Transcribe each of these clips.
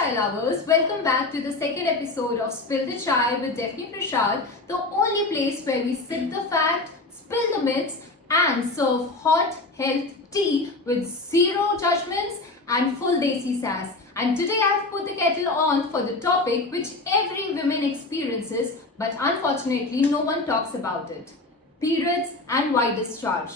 chai lovers, welcome back to the second episode of Spill the Chai with Defni the only place where we sip the fact, spill the myths and serve hot health tea with zero judgments and full desi sass. And today I've put the kettle on for the topic which every woman experiences but unfortunately no one talks about it. Periods and white discharge.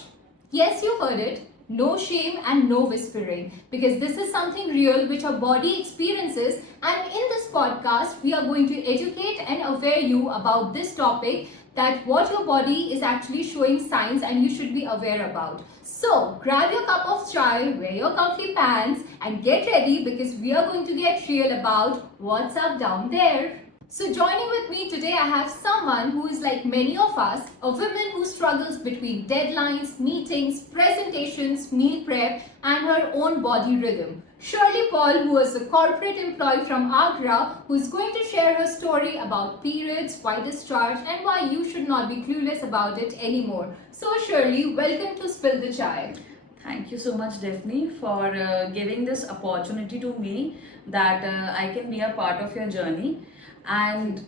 Yes, you heard it. No shame and no whispering, because this is something real which our body experiences, and in this podcast we are going to educate and aware you about this topic, that what your body is actually showing signs and you should be aware about. So grab your cup of chai, wear your comfy pants and get ready, because we are going to get real about what's up down there. So joining with me today, I have someone who is like many of us, a woman who struggles between deadlines, meetings, presentations, meal prep and her own body rhythm. Shirley Paul, who is a corporate employee from Agra, who is going to share her story about periods, white discharge and why you should not be clueless about it anymore. So Shirley, welcome to Spill the Chai. Thank you so much, Defni, for giving this opportunity to me that I can be a part of your journey. And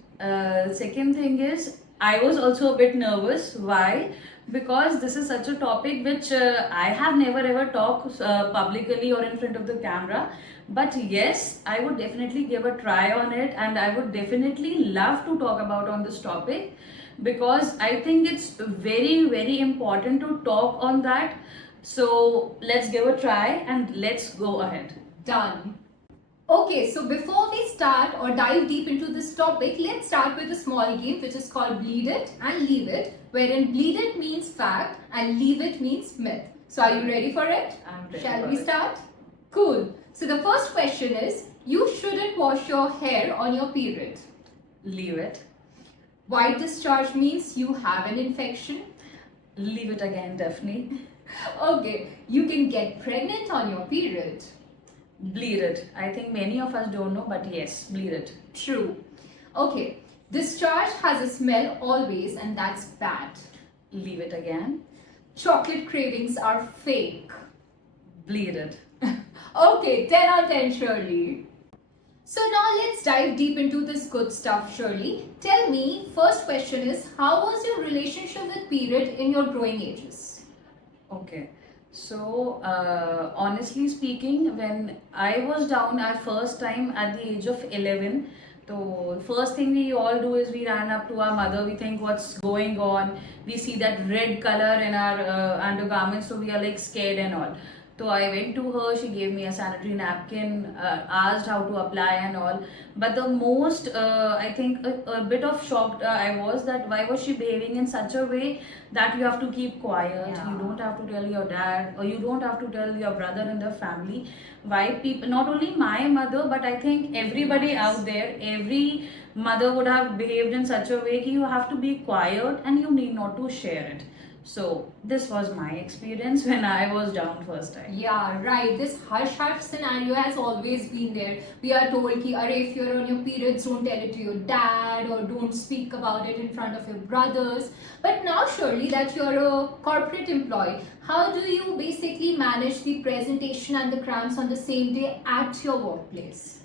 second thing is, I was also a bit nervous. Why? Because this is such a topic which I have never ever talked publicly or in front of the camera. But yes, I would definitely give a try on it, and I would definitely love to talk about on this topic, because I think it's very important to talk on that. So let's give a try and let's go ahead. Done. Okay, so before we start or dive deep into this topic, let's start with a small game which is called Bleed It and Leave It, wherein Bleed It means fact and Leave It means myth. So are you ready for it? I'm ready. Shall we start? Cool. So the first question is, you shouldn't wash your hair on your period. Leave it. White discharge means you have an infection. Leave it again, Defni. Okay, you can get pregnant on your period. Bleed it. I think many of us don't know, but yes, bleed it. True. Okay, discharge has a smell always and that's bad. Leave it again. Chocolate cravings are fake. Bleed it. Okay, 10 on 10, Shirley. So now let's dive deep into this good stuff, Shirley. Tell me, first question is, how was your relationship with period in your growing ages? Okay. So, honestly speaking, when I was down at first time at the age of 11, so first thing we all do is we ran up to our mother, we think what's going on, we see that red color in our undergarments, so we are like scared and all. So I went to her, she gave me a sanitary napkin, asked how to apply and all. But the most, I think a bit of shocked I was, that why was she behaving in such a way that you have to keep quiet, you don't have to tell your dad, or you don't have to tell your brother in the family. Why people, not only my mother, but I think everybody out there, every mother would have behaved in such a way that you have to be quiet and you need not to share it. So this was my experience when I was down first time. Yeah, right. This hush scenario has always been there. We are told ki, if you're on your periods, don't tell it to your dad or don't speak about it in front of your brothers. But now surely that you're a corporate employee, how do you basically manage the presentation and the cramps on the same day at your workplace?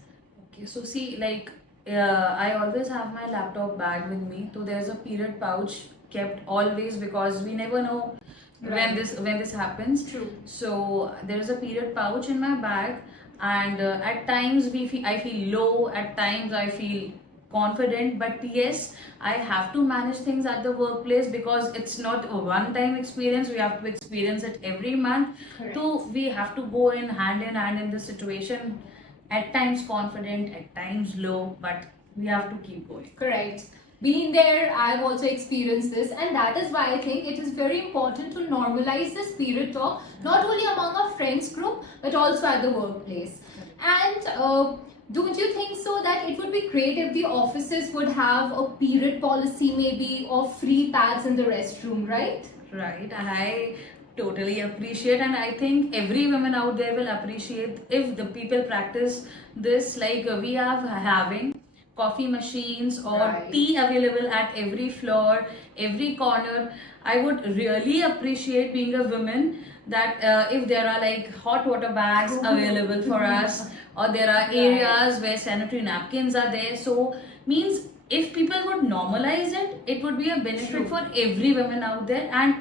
Okay, so see, like I always have my laptop bag with me. So there's a period pouch kept always, because we never know when this happens. True. So there is a period pouch in my bag, and at times I feel low, at times I feel confident, but yes, I have to manage things at the workplace, because it's not a one-time experience, we have to experience it every month. Correct. So we have to go in hand in the situation, at times confident, at times low, but we have to keep going. Correct. Being there, I've also experienced this, and that is why I think it is very important to normalize this period talk, not only among our friends group, but also at the workplace. And don't you think so that it would be great if the offices would have a period policy maybe, or free pads in the restroom, right? Right, and I totally appreciate, and I think every woman out there will appreciate if the people practice this, like we are having. coffee machines or Right. tea available at every floor, every corner. I would really appreciate being a woman that if there are like hot water bags available for us, or there are Right. areas where sanitary napkins are there. So means if people would normalize it, it would be a benefit True. for every woman out there. And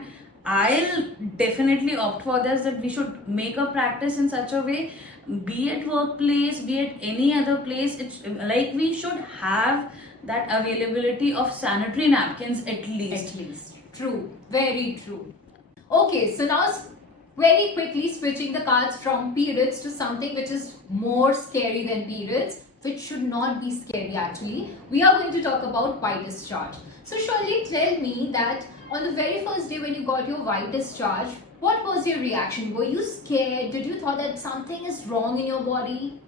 I'll definitely opt for this, that we should make a practice in such a way, be it workplace, be it any other place. It's like we should have that availability of sanitary napkins at least. At least. True. Very true. Okay, so now very quickly switching the cards from periods to something which is more scary than periods, which should not be scary actually. We are going to talk about white discharge. So surely tell me that on the very first day when you got your white discharge, what was your reaction? Were you scared? Did you thought that something is wrong in your body?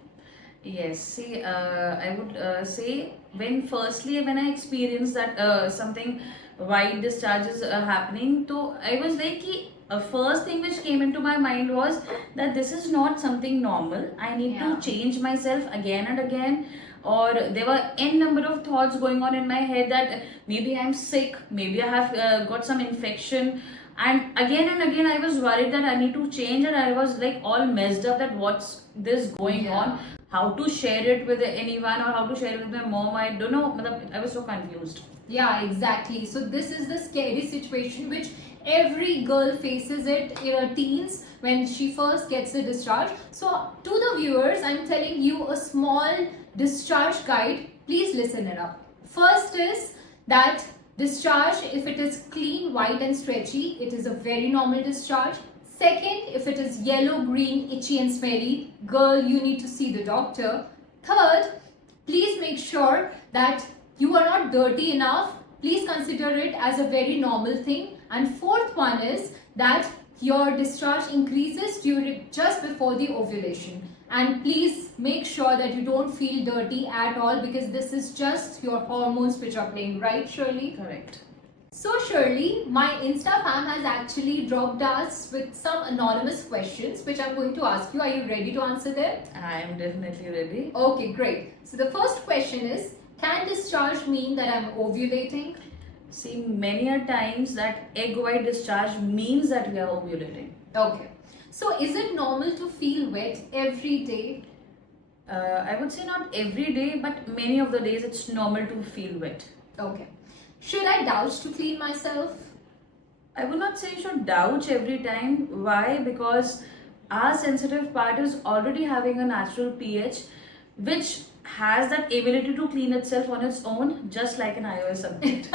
Yes, see, I would say when I experienced that something white discharges happening, so I was like, first thing which came into my mind was that this is not something normal. I need Yeah. to change myself again and again. Or there were n number of thoughts going on in my head that maybe I'm sick, maybe I have got some infection. And again I was worried that I need to change, and I was like all messed up that what's this going Yeah. on, how to share it with anyone or how to share it with my mom. I don't know, I was so confused. Yeah, exactly. So this is the scary situation which every girl faces it in her teens when she first gets the discharge. So to the viewers, I'm telling you a small discharge guide. Please listen it up. First is that discharge, if it is clean, white and stretchy, it is a very normal discharge. Second, if it is yellow, green, itchy and smelly, girl, you need to see the doctor. Third, please make sure that you are not dirty enough. Please consider it as a very normal thing. And fourth one is that your discharge increases during just before the ovulation. And please make sure that you don't feel dirty at all, because this is just your hormones which are playing, right, Shirley? Correct. So Shirley, my Insta fam has actually dropped us with some anonymous questions which I'm going to ask you. Are you ready to answer them? I am definitely ready. Okay, great. So the first question is, can discharge mean that I'm ovulating? See, many a times that egg white discharge means that we are ovulating. Okay. So is it normal to feel wet every day? I would say not every day, but many of the days it's normal to feel wet. Okay. Should I douche to clean myself? I would not say you should douche every time. Why? Because our sensitive part is already having a natural pH which has that ability to clean itself on its own, just like an iOS update.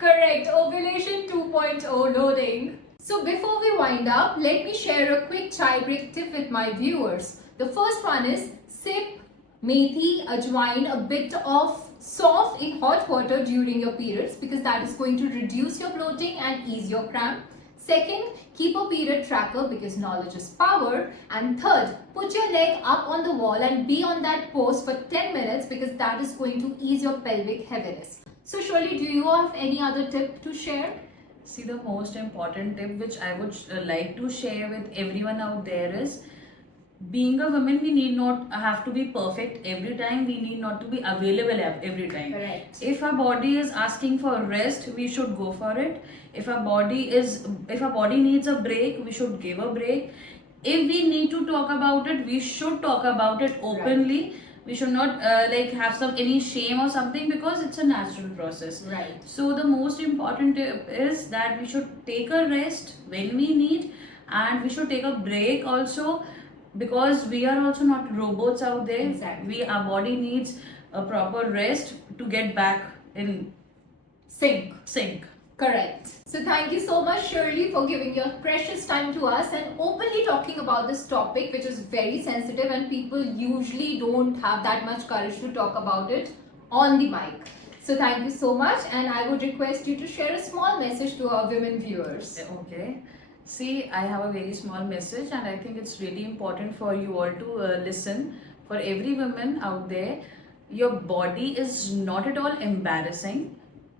Correct. Ovulation 2.0 loading. So before we wind up, let me share a quick chai break tip with my viewers. The first one is sip methi, ajwain, a bit of soft in hot water during your periods, because that is going to reduce your bloating and ease your cramp. Second, keep a period tracker because knowledge is power. And third, put your leg up on the wall and be on that pose for 10 minutes because that is going to ease your pelvic heaviness. So Shirley, do you have any other tip to share? See, the most important tip which I would like to share with everyone out there is, being a woman, we need not have to be perfect every time. We need not to be available every time. Correct. If our body is asking for rest, we should go for it. If our body needs a break, we should give a break. If we need to talk about it, we should talk about it openly. Right. We should not like have any shame or something, because it's a natural process. Right. So the most important tip is that we should take a rest when we need, and we should take a break also, because we are also not robots out there. Exactly. Our body needs a proper rest to get back in sync. Correct. So thank you so much, Shirley, for giving your precious time to us and openly talking about this topic, which is very sensitive and people usually don't have that much courage to talk about it on the mic. So thank you so much, and I would request you to share a small message to our women viewers. Okay. See, I have a very small message, and I think it's really important for you all to listen. For every woman out there, your body is not at all embarrassing.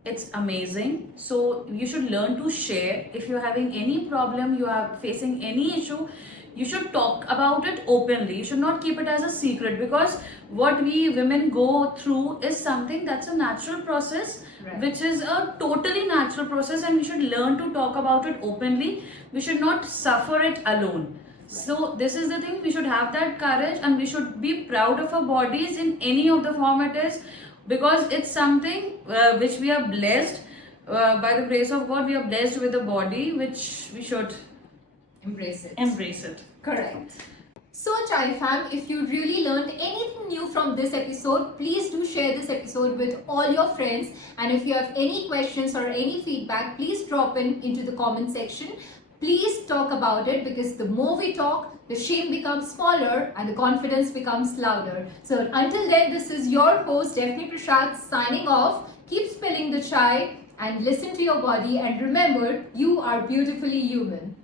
It's amazing. So you should learn to share. If you're having any problem, you are facing any issue, you should talk about it openly. You should not keep it as a secret, because what we women go through is something that's a natural process, Right. which is a totally natural process, and we should learn to talk about it openly. We should not suffer it alone. So this is the thing, we should have that courage, and we should be proud of our bodies in any of the form it is, because it's something which we are blessed by the grace of God. We are blessed with a body which we should Embrace it. embrace it. Correct. So, Chai fam, if you really learned anything new from this episode, please do share this episode with all your friends. And if you have any questions or any feedback, please drop into the comment section. Please talk about it, because the more we talk, the shame becomes smaller and the confidence becomes louder. So until then, this is your host Defni Prashad signing off. Keep spilling the chai and listen to your body, and remember, you are beautifully human.